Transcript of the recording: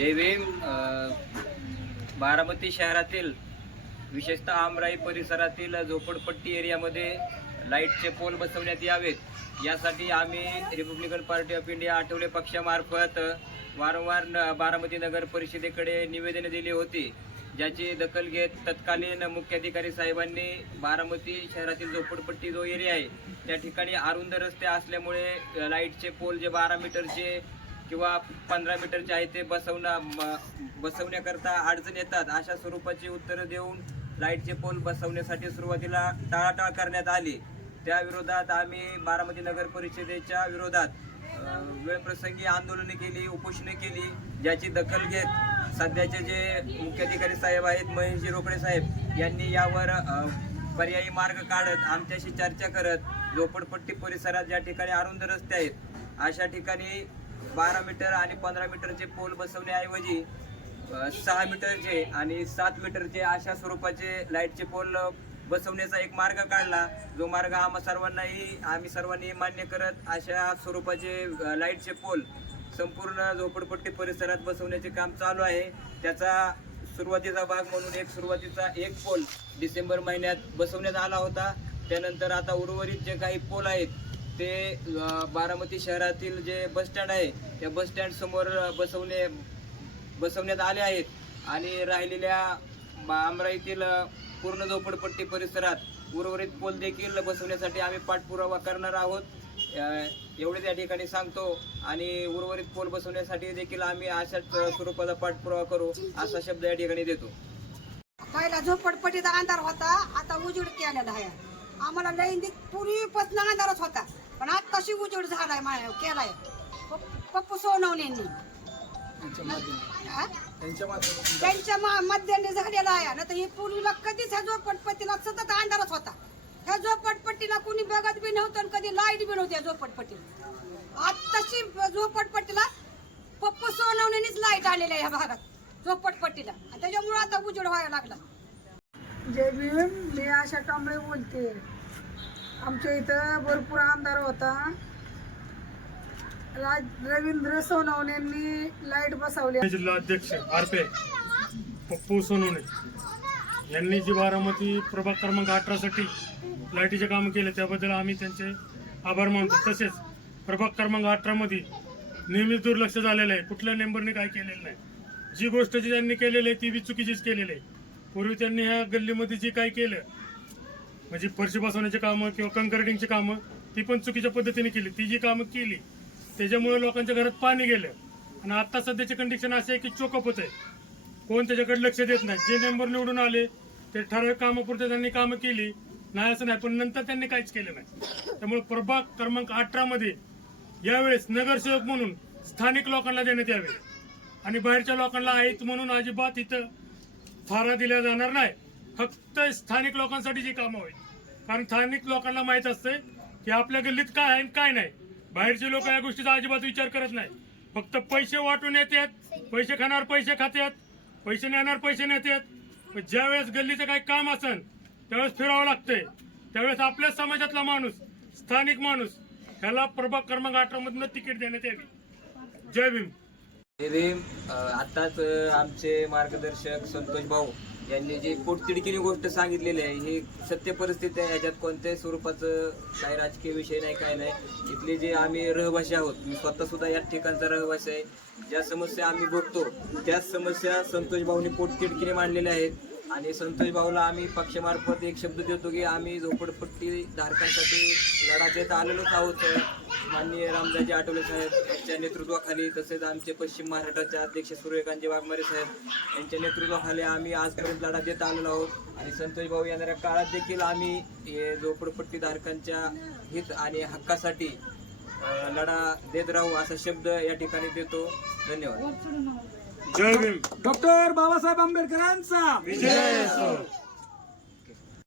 जय भीम. बारामती शहरातील विशेषतः आमराई परिसरातील झोपडपट्टी एरियामध्ये लाईटचे पोल बसवण्यात यावेत यासाठी आम्ही Republican Party of India Athawale पक्षामार्फत वारंवार बारामती नगर परिषदेकडे निवेदने दिली होती, ज्याची दखल घेत तत्कालीन मुख्याधिकारी साहेबांनी बारामती शहरातील झोपडपट्टी जो एरिया आहे त्या ठिकाणी अरुंद रस्ते असल्यामुळे लाईटचे पोल जे 12 मीटरचे किंवा 15 मीटरचे आहे ते बसवण्याकरता अडचण येतात, अशा स्वरूपाची उत्तरं देऊन लाईटचे पोल बसवण्यासाठी सुरुवातीला टाळाटाळ करण्यात आली. त्या विरोधात आम्ही बारामती नगर परिषदेच्या विरोधात वेळप्रसंगी आंदोलने केली, उपोषणे केली, ज्याची दखल घेत सध्याचे जे मुख्याधिकारी साहेब आहेत महेशजी रोकडे साहेब यांनी यावर पर्यायी मार्ग काढत आमच्याशी चर्चा करत झोपडपट्टी परिसरात ज्या ठिकाणी अरुंद रस्ते आहेत अशा ठिकाणी 12 मीटर आणि 15 मीटरचे पोल बसवण्याऐवजी 6 मीटरचे आणि 7 मीटरचे अशा स्वरूपाचे लाईटचे पोल बसवण्याचा एक मार्ग काढला, जो मार्ग आम्ही सर्वांनी मान्य करत अशा स्वरूपाचे लाईटचे पोल संपूर्ण झोपडपट्टी परिसरात बसवण्याचे काम चालू आहे. त्याचा सुरुवातीचा भाग म्हणून सुरुवातीचा एक पोल डिसेंबर महिन्यात बसवण्यात आला होता. त्यानंतर आता उर्वरित जे काही पोल आहेत ते बारामती शहरातील जे बसस्टँड आहे त्या बसस्टँड समोर बसवण्यात आले आहेत आणि राहिलेल्या आमराईतील पूर्ण झोपडपट्टी परिसरात उर्वरित पोल देखील बसवण्यासाठी आम्ही पाठपुरावा करणार आहोत, एवढे त्या ठिकाणी सांगतो. आणि उर्वरित पोल बसवण्यासाठी देखील आम्ही अशाच स्वरूपाचा पाठपुरावा करू असा शब्द या ठिकाणी देतो. पहिला झोपडपट्टीचा अंधार होता, आता उजेड केलेला आहे. आम्हाला लैंगिक पूर्वीपासून अंधारच होता, पण आत्ताशी उजेड झालाय केलाय पप्पू सोनवणेंनी त्यांच्या मध्याने झालेला आहे. ना तर हे पूर्वीला कधीच ह्या झोपडपट्टीला सतत अंधारच होता. ह्या झोपडपट्टीला कुणी बघत बी नव्हतं आणि कधी लाईट बी नव्हती. झोपडपट्टीला आत्ताशी झोपडपट्टीला पप्पू सोनवणेंनीच लाईट आलेली आहे ह्या भागात झोपडपट्टीला, आणि त्याच्यामुळे आता उजेड व्हायला लागला. जय भीम. मी आशा कांबळे बोलते. आमच्या इथं भरपूर अंधार होता. रवींद्र सोनवणेंनी लाईट बसवली. जिल्हा अध्यक्ष आरपे पप्पू सोनवणे यांनी जी बारामती प्रभाग क्रमांक 18 साठी लाईटीचे काम केले त्याबद्दल आम्ही त्यांचे आभार मानतो. तसेच प्रभाग क्रमांक 18 मध्ये नेहमीच दुर्लक्ष झालेलं आहे, कुठल्या मेंबरने काय केलेलं नाही. जी गोष्ट जी त्यांनी केलेली आहे ती बी चुकीचीच केलेली आहे. पूर्वी त्यांनी ह्या गल्लीमध्ये जे काय केलं म्हणजे फरशी बसवण्याची कामं किंवा कंक्रिटिंगची कामं ती पण चुकीच्या पद्धतीने केली. ती जी कामं केली त्याच्यामुळे लोकांच्या घरात पाणी गेलं आणि आता सध्याची कंडिशन अशी आहे की चोकअप होत आहे, कोण त्याच्याकडे लक्ष देत नाही. जे मेंबर निवडून आले ते ठराविक कामापुरते त्यांनी कामं केली नाही असं नाही, पण नंतर त्यांनी काहीच केलं नाही. त्यामुळे प्रभाग क्रमांक 18 मध्ये यावेळेस नगरसेवक म्हणून स्थानिक लोकांना देण्यात यावे आणि बाहेरच्या लोकांना आहेत म्हणून अजिबात इथं थारा दिला जाणार नाही. फक्त स्थानिक लोकांसाठी जी कामं होईल, कारण स्थानिक लोकांना माहीत असते की आपल्या गल्लीत काय आहे काय नाही. बाहेरचे लोक या गोष्टीचा अजिबात विचार करत नाही, फक्त पैसे वाटून येतात, पैसे खाणार पैसे खात्यात, पैसे नेणार पैसे नेतात. ज्यावेळेस गल्लीचं काही काम असेल त्यावेळेस फिरावं लागतंय, त्यावेळेस आपल्याच समाजातला माणूस स्थानिक माणूस ह्याला प्रभाग क्रमांक 18 मधून तिकीट देण्यात यावी. जय भीम. जय भीम. आताच आमचे मार्गदर्शक संतोष भाऊ यांनी जी पोटतिडकीने गोष्ट सांगितलेली आहे ही सत्य परिस्थिती आहे. याच्यात कोणत्याही स्वरूपाचं काही राजकीय विषय नाही, काय नाही. इथले जे आम्ही रहिवासी आहोत, मी स्वतः सुद्धा याच ठिकाणचा रहिवासी आहे. ज्या समस्या आम्ही बघतो त्याच समस्या संतोष भाऊनी पोटतिडकीने मांडलेल्या आहेत आणि संतोष भाऊला आम्ही पक्षामार्फत एक शब्द देतो की आम्ही झोपडपट्टी धारकांसाठी लढा देत आलेलोच आहोत. माननीय रामदाजी आठवले साहेब यांच्या नेतृत्वाखाली, तसेच आमचे पश्चिम महाराष्ट्राचे अध्यक्ष सूर्यकांत वाघमारे साहेब यांच्या नेतृत्वाखाली आम्ही आजपर्यंत लढा देत आलेलो आहोत आणि संतोष भाऊ येणाऱ्या काळात देखील आम्ही हे झोपडपट्टी धारकांच्या हित आणि हक्कासाठी लढा देत राहू असा शब्द या ठिकाणी देतो. धन्यवाद. जय भीम. डॉक्टर बाबासाहेब आंबेडकरांचा विजय असो.